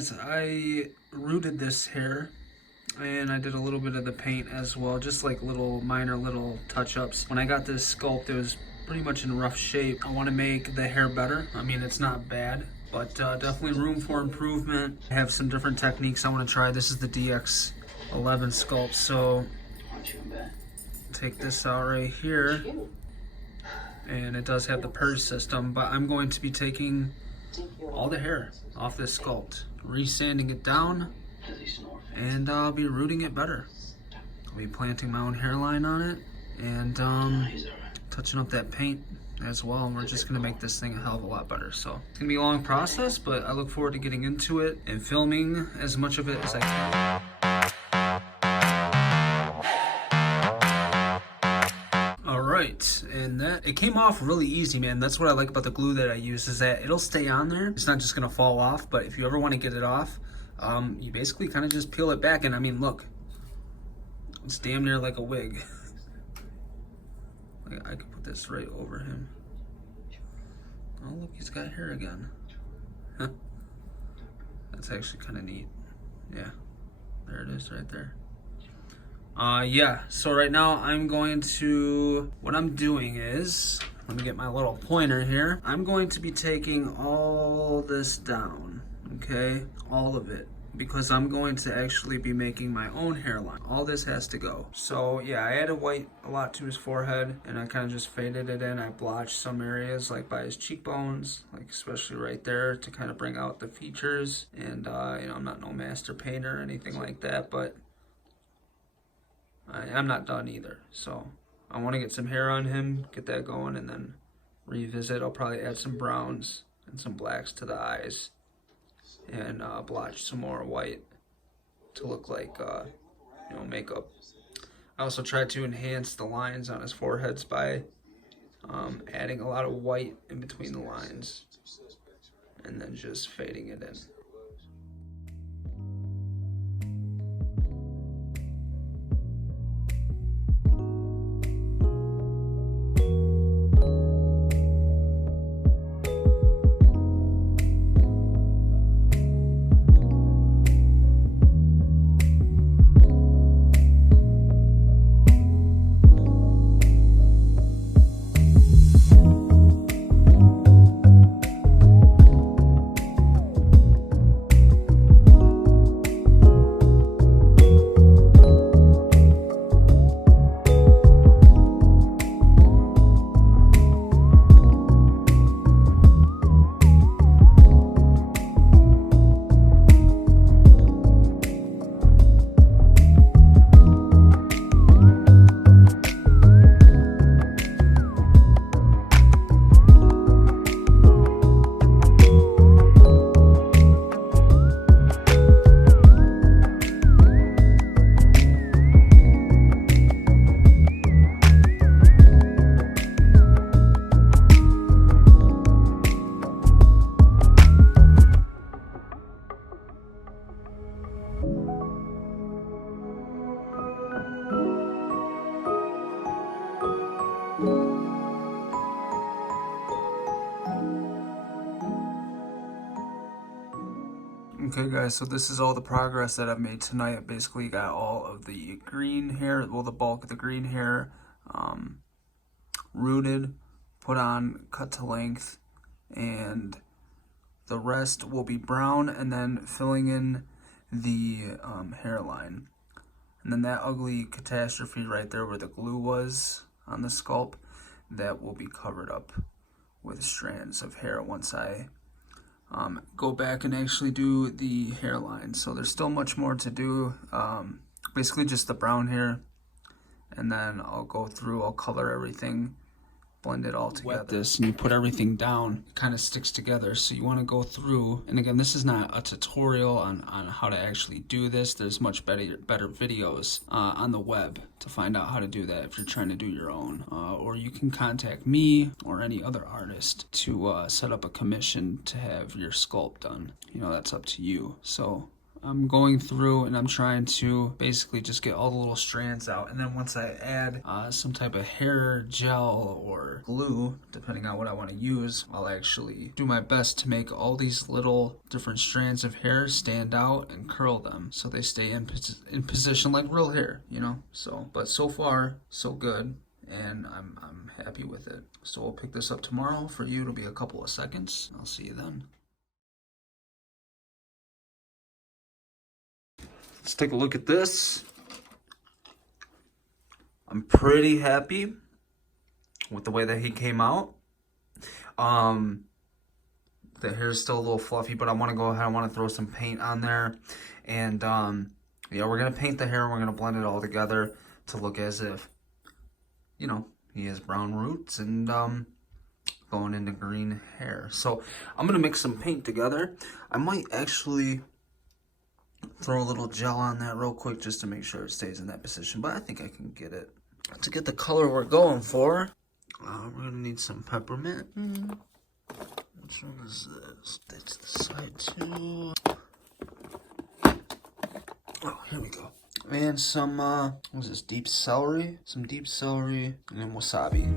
guys, I rooted this hair and I did a little bit of the paint as well, just like minor little touch-ups. When I got this sculpt, it was pretty much in rough shape. I want to make the hair better. I mean, it's not bad, but definitely room for improvement. I have some different techniques I want to try. This is the DX11 sculpt, so take this out right here, and it does have the purge system, but I'm going to be taking all the hair off this sculpt, resanding it down, and I'll be rooting it better. I'll be planting my own hairline on it and touching up that paint as well, and we're just gonna make this thing a hell of a lot better. So it's gonna be a long process, but I look forward to getting into it and filming as much of it as I can. Right, and it came off really easy, man. That's what I like about the glue that I use, is that it'll stay on there. It's not just gonna fall off, but if you ever want to get it off, you basically kind of just peel it back, and I mean, look, it's damn near like a wig. Like, I could put this right over him. Oh, look, he's got hair again. Huh. That's actually kind of neat. Yeah, there it is right there. Yeah, so right now what I'm doing is, let me get my little pointer here. I'm going to be taking all this down, okay? All of it, because I'm going to actually be making my own hairline. All this has to go. So yeah, I added white a lot to his forehead, and I kind of just faded it in. I blotched some areas, like by his cheekbones, like especially right there, to kind of bring out the features. And you know, I'm not no master painter or anything like that, but I'm not done either, so I want to get some hair on him, get that going, and then revisit. I'll probably add some browns and some blacks to the eyes, and blotch some more white to look like you know, makeup. I also tried to enhance the lines on his foreheads by adding a lot of white in between the lines, and then just fading it in. Okay guys, so this is all the progress that I've made tonight. I basically got all of the green hair, well, the bulk of the green hair rooted, put on, cut to length, and the rest will be brown, and then filling in the hairline. And then that ugly catastrophe right there where the glue was on the sculpt, that will be covered up with strands of hair once I go back and actually do the hairline. So there's still much more to do. Basically just the brown hair, and then I'll go through, I'll color everything, blend it all together. Wet this and you put everything down, it kind of sticks together. So you want to go through, and again, this is not a tutorial on how to actually do this. There's much better videos on the web to find out how to do that if you're trying to do your own. Or you can contact me or any other artist to set up a commission to have your sculpt done. You know, that's up to you. So I'm going through and I'm trying to basically just get all the little strands out. And then once I add some type of hair gel or glue, depending on what I want to use, I'll actually do my best to make all these little different strands of hair stand out and curl them so they stay in position like real hair, you know? So, but so far, so good. And I'm happy with it. So we'll pick this up tomorrow. For you, it'll be a couple of seconds. I'll see you then. Let's take a look at this. I'm pretty happy with the way that he came out. The hair's still a little fluffy, but I want to go ahead. I want to throw some paint on there. And yeah, we're going to paint the hair. We're going to blend it all together to look as if, you know, he has brown roots and going into green hair. So I'm going to mix some paint together. I might actually throw a little gel on that real quick just to make sure it stays in that position, but I think I can get it. To get the color we're going for, we're gonna need some peppermint. Which one is this? That's the side too. Oh, here we go. And some, what is this, deep celery? Some deep celery, and then wasabi.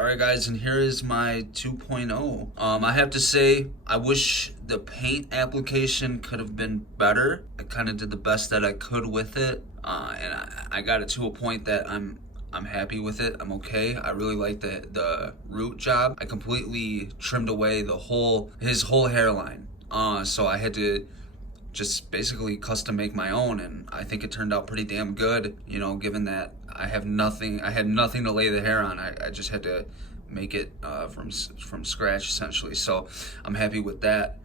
Alright guys, and here is my 2.0. I have to say, I wish the paint application could have been better. I kind of did the best that I could with it, and I got it to a point that I'm happy with it. I'm okay. I really like the root job. I completely trimmed away his whole hairline. So I had to just basically custom make my own, and I think it turned out pretty damn good, you know, given that I had nothing to lay the hair on. I just had to make it from scratch essentially. So I'm happy with that.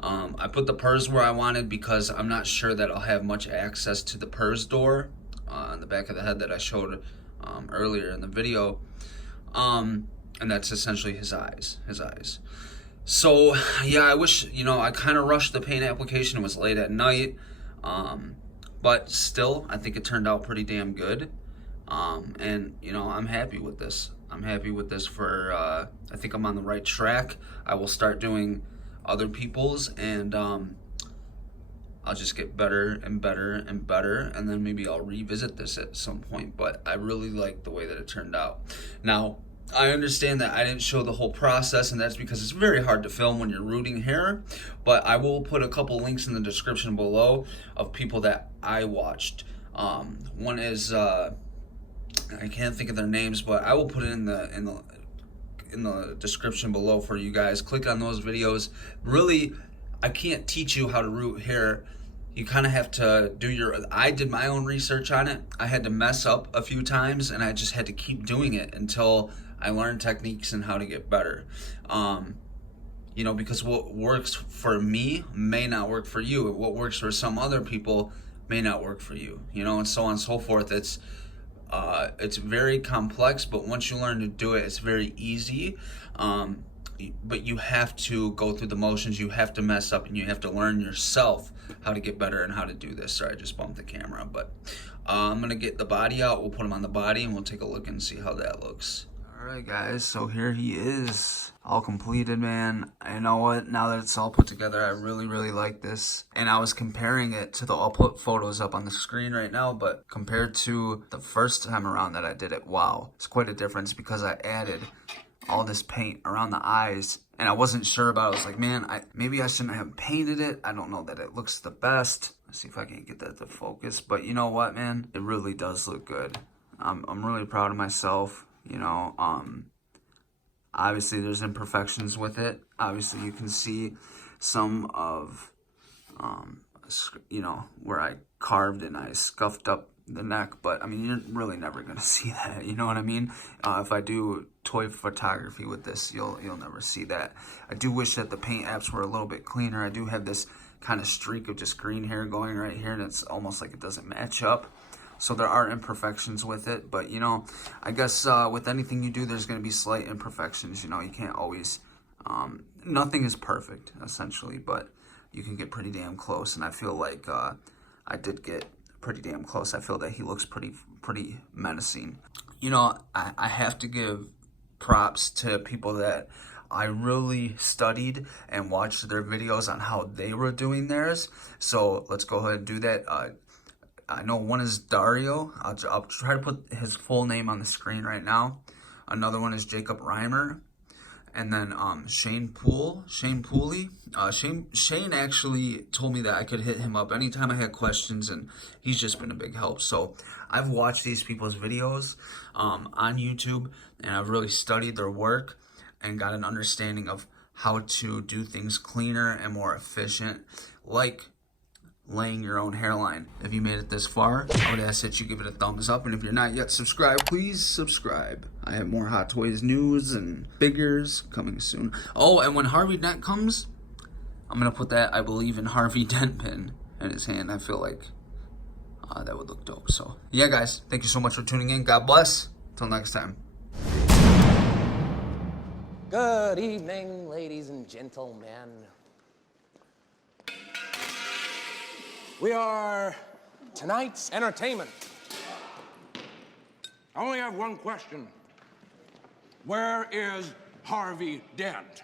I put the PERS where I wanted because I'm not sure that I'll have much access to the PERS door on the back of the head that I showed earlier in the video. And that's essentially his eyes. So yeah, I wish, you know, I kind of rushed the paint application. It was late at night, but still, I think it turned out pretty damn good. And you know, I'm happy with this. I'm happy with this for, I think I'm on the right track. I will start doing other people's, and I'll just get better and better and better, and then maybe I'll revisit this at some point. But I really like the way that it turned out. Now, I understand that I didn't show the whole process, and that's because it's very hard to film when you're rooting hair, but I will put a couple links in the description below of people that I watched. One is, I can't think of their names, but I will put it in the description below for you guys. Click on those videos. Really, I can't teach you how to root hair. You kind of have to do I did my own research on it. I had to mess up a few times, and I just had to keep doing it until I learned techniques and how to get better. You know, because what works for me may not work for you. What works for some other people may not work for you, you know, and so on and so forth. It's very complex, but once you learn to do it, it's very easy. But you have to go through the motions, you have to mess up, and you have to learn yourself how to get better and how to do this. Sorry, I just bumped the camera, but I'm gonna get the body out. We'll put him on the body and we'll take a look and see how that looks. Alright guys, so here he is, all completed, man. You know what, now that it's all put together, I really like this. And I was comparing it to I'll put photos up on the screen right now, but compared to the first time around that I did it, wow, it's quite a difference because I added all this paint around the eyes, and I wasn't sure about it. I was like, man, maybe I shouldn't have painted it. I don't know that it looks the best. Let's see if I can get that to focus. But you know what, man? It really does look good. I'm really proud of myself. You know, obviously there's imperfections with it. Obviously you can see some of, you know, where I carved and I scuffed up the neck, but I mean, you're really never gonna see that, you know what I mean? If I do toy photography with this, you'll never see that. I do wish that the paint apps were a little bit cleaner. I do have this kind of streak of just green hair going right here, and it's almost like it doesn't match up. So there are imperfections with it, but you know, I guess with anything you do, there's gonna be slight imperfections. You know, you can't always, nothing is perfect, essentially, but you can get pretty damn close, and I feel like I did get pretty damn close. I feel that he looks pretty menacing. You know, I have to give props to people that I really studied and watched their videos on how they were doing theirs. So let's go ahead and do that. I know one is Dario. I'll try to put his full name on the screen right now. Another one is Jacob Reimer. And then Shane Pooley. Shane actually told me that I could hit him up anytime I had questions, and he's just been a big help. So I've watched these people's videos on YouTube, and I've really studied their work and got an understanding of how to do things cleaner and more efficient, like laying your own hairline. If you made it this far, I would ask that you give it a thumbs up, and if you're not yet subscribed, please subscribe. I have more Hot Toys news and figures coming soon. Oh, and when Harvey Dent comes, I'm gonna put that I believe in Harvey Dent pin in his hand. I feel like that would look dope. So yeah, guys, thank you so much for tuning in. God bless. Till next time. Good evening, ladies and gentlemen. We are tonight's entertainment. I only have one question. Where is Harvey Dent?